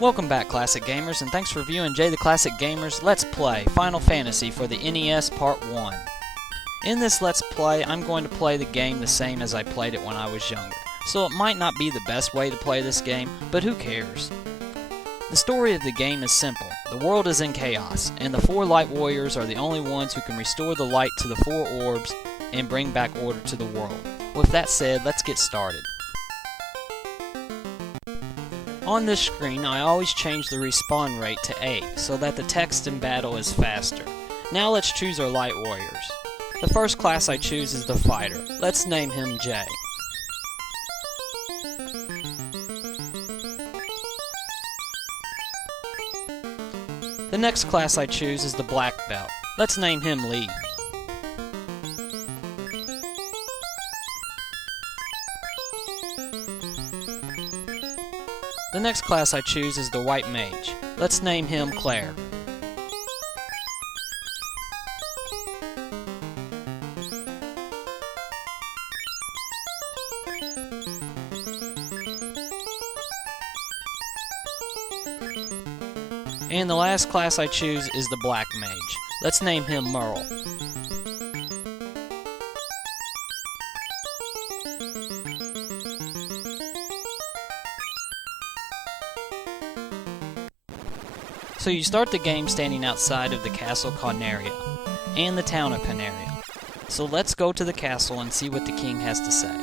Welcome back, Classic Gamers, and thanks for viewing Jay the Classic Gamer's Let's Play Final Fantasy for the NES Part 1. In this Let's Play, I'm going to play the game the same as I played it when I was younger, so it might not be the best way to play this game, but who cares? The story of the game is simple. The world is in chaos, and the 4 Light Warriors are the only ones who can restore the light to the 4 orbs and bring back order to the world. With that said, let's get started. On this screen, I always change the respawn rate to 8, so that the text in battle is faster. Now let's choose our Light Warriors. The first class I choose is the Fighter. Let's name him Jay. The next class I choose is the Black Belt. Let's name him Lee. The next class I choose is the White Mage. Let's name him Claire. And the last class I choose is the Black Mage. Let's name him Merle. So you start the game standing outside of the castle Carnaria, and the town of Carnaria. So let's go to the castle and see what the king has to say.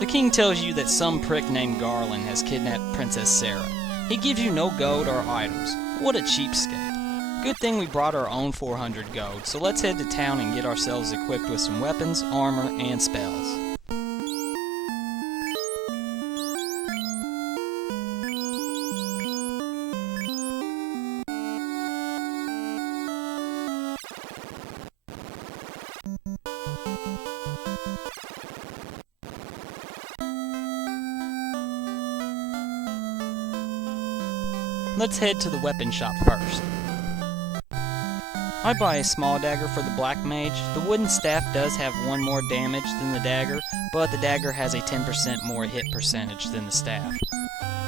The king tells you that some prick named Garland has kidnapped Princess Sarah. He gives you no gold or items. What a cheapskate. Good thing we brought our own 400 gold, so let's head to town and get ourselves equipped with some weapons, armor, and spells. Let's head to the weapon shop first. I buy a small dagger for the Black Mage. The wooden staff does have 1 more damage than the dagger, but the dagger has a 10% more hit percentage than the staff.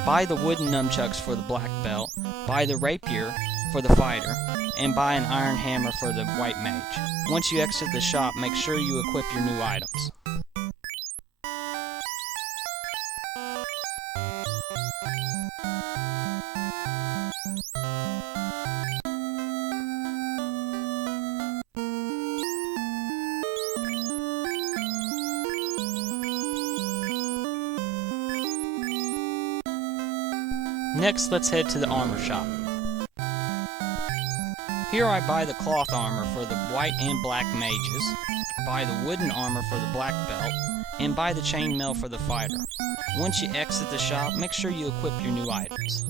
Buy the wooden nunchucks for the Black Belt, buy the rapier for the Fighter, and buy an iron hammer for the White Mage. Once you exit the shop, make sure you equip your new items. Next, let's head to the armor shop. Here I buy the cloth armor for the white and black mages, buy the wooden armor for the Black Belt, and buy the chainmail for the Fighter. Once you exit the shop, make sure you equip your new items.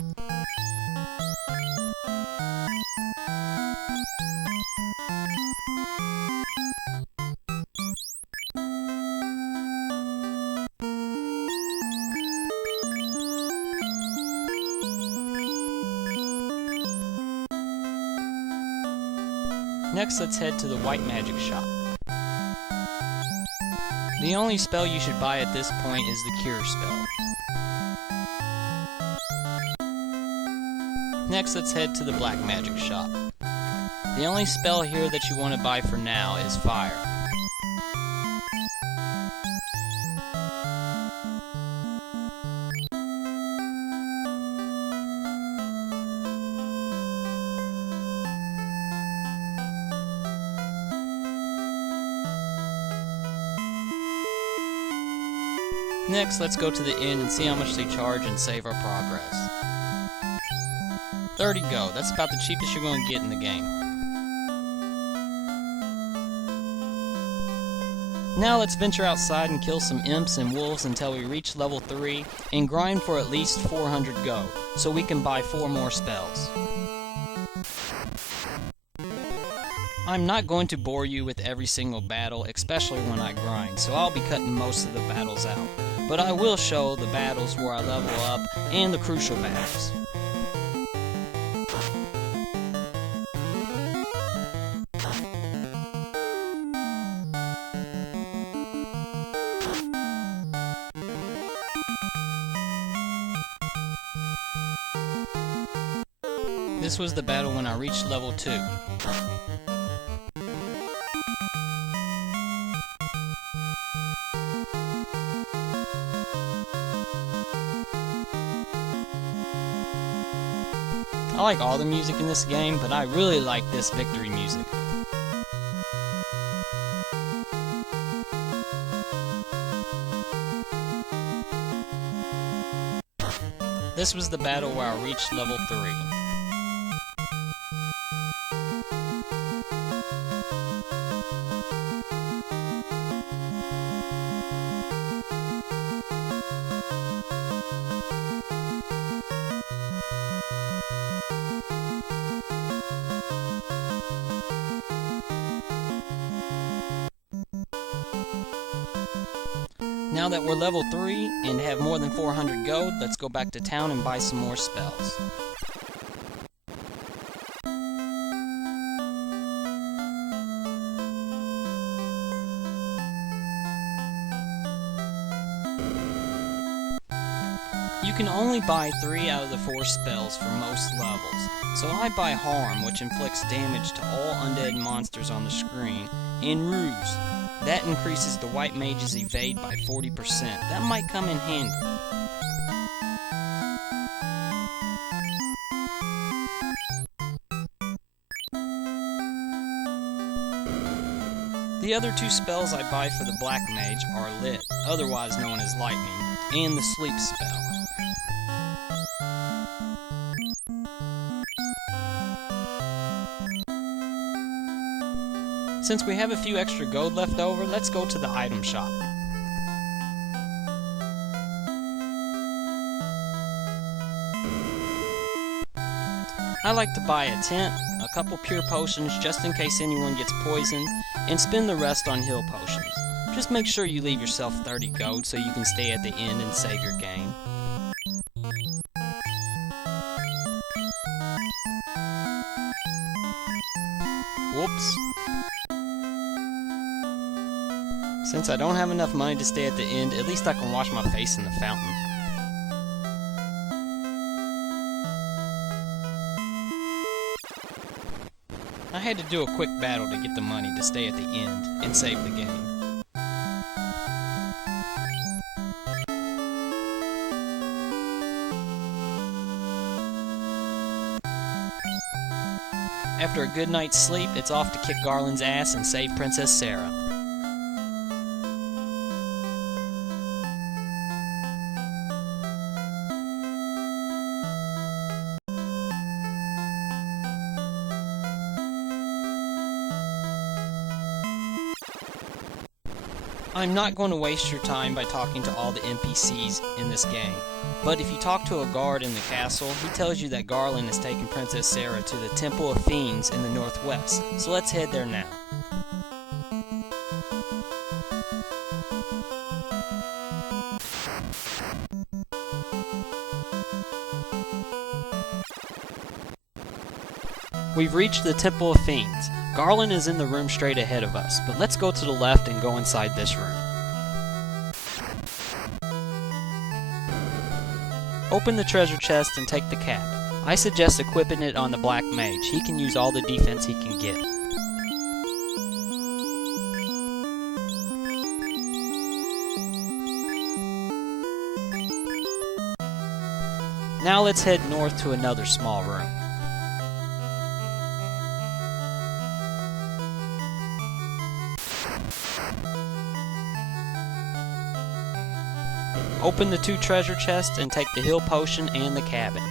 Next, let's head to the White Magic shop. The only spell you should buy at this point is the Cure spell. Next, let's head to the Black Magic shop. The only spell here that you want to buy for now is Fire. Next, let's go to the inn and see how much they charge and save our progress. 30 gold, that's about the cheapest you're going to get in the game. Now let's venture outside and kill some imps and wolves until we reach level 3 and grind for at least 400 gold, so we can buy 4 more spells. I'm not going to bore you with every single battle, especially when I grind, so I'll be cutting most of the battles out. But I will show the battles where I level up and the crucial battles. This was the battle when I reached level 2. I like all the music in this game, but I really like this victory music. This was the battle where I reached level 3. Now that we're level 3 and have more than 400 gold, let's go back to town and buy some more spells. You can only buy 3 out of the 4 spells for most levels, so I buy Harm, which inflicts damage to all undead monsters on the screen, and Ruse. That increases the white mage's evade by 40%. That might come in handy. The other 2 spells I buy for the black mage are Lit, otherwise known as Lightning, and the Sleep spell. Since we have a few extra gold left over, let's go to the item shop. I like to buy a tent, a couple pure potions just in case anyone gets poisoned, and spend the rest on heal potions. Just make sure you leave yourself 30 gold so you can stay at the end and save your game. Whoops. Since I don't have enough money to stay at the end, at least I can wash my face in the fountain. I had to do a quick battle to get the money to stay at the end and save the game. After a good night's sleep, it's off to kick Garland's ass and save Princess Sarah. I'm not going to waste your time by talking to all the NPCs in this game, but if you talk to a guard in the castle, he tells you that Garland has taken Princess Sarah to the Temple of Fiends in the northwest, so let's head there now. We've reached the Temple of Fiends. Garland is in the room straight ahead of us, but let's go to the left and go inside this room. Open the treasure chest and take the cap. I suggest equipping it on the black mage. He can use all the defense he can get. Now let's head north to another small room. Open the 2 treasure chests and take the heal potion and the cabin.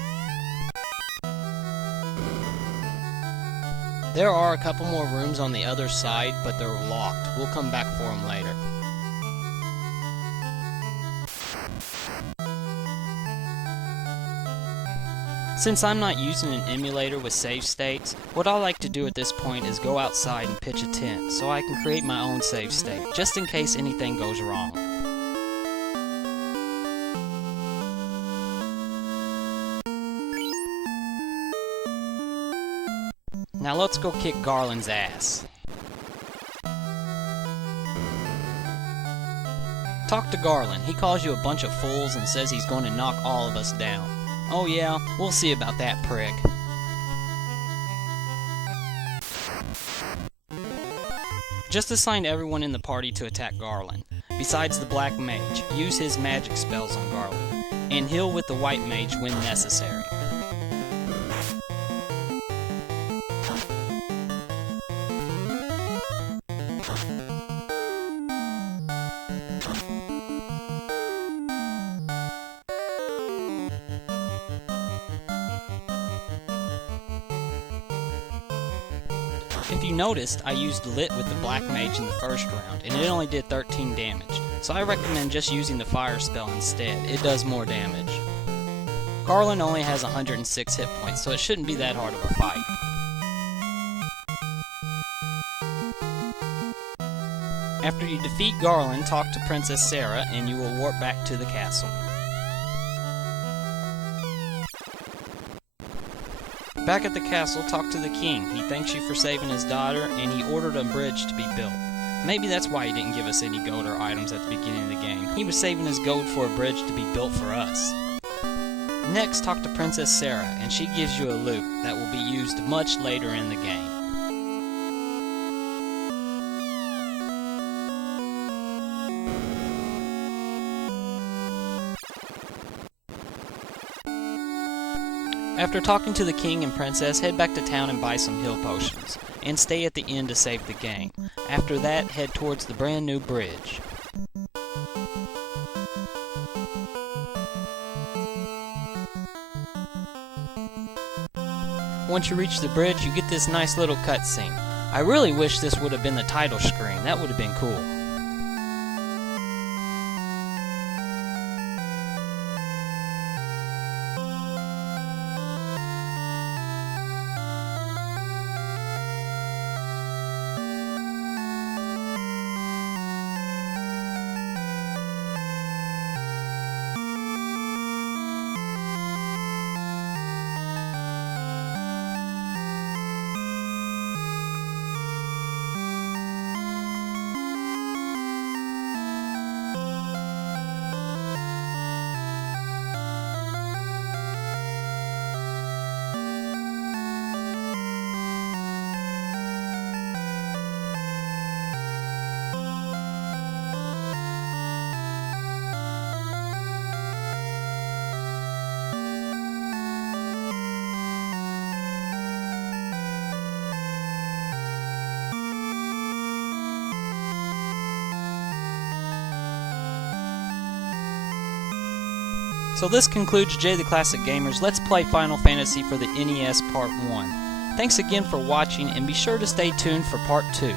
There are a couple more rooms on the other side, but they're locked. We'll come back for them later. Since I'm not using an emulator with save states, what I like to do at this point is go outside and pitch a tent so I can create my own save state, just in case anything goes wrong. Now let's go kick Garland's ass. Talk to Garland. He calls you a bunch of fools and says he's going to knock all of us down. Oh yeah, we'll see about that prick. Just assign everyone in the party to attack Garland. Besides the black mage, use his magic spells on Garland, and heal with the white mage when necessary. If you noticed, I used Lit with the Black Mage in the first round, and it only did 13 damage, so I recommend just using the Fire spell instead. It does more damage. Garland only has 106 hit points, so it shouldn't be that hard of a fight. After you defeat Garland, talk to Princess Sarah, and you will warp back to the castle. Back at the castle, talk to the king. He thanks you for saving his daughter, and he ordered a bridge to be built. Maybe that's why he didn't give us any gold or items at the beginning of the game. He was saving his gold for a bridge to be built for us. Next, talk to Princess Sarah, and she gives you a loot that will be used much later in the game. After talking to the king and princess, head back to town and buy some heal potions, and stay at the end to save the game. After that, head towards the brand new bridge. Once you reach the bridge, you get this nice little cutscene. I really wish this would have been the title screen. That would have been cool. So this concludes Jay the Classic Gamer's Let's Play Final Fantasy for the NES Part 1. Thanks again for watching, and be sure to stay tuned for Part 2.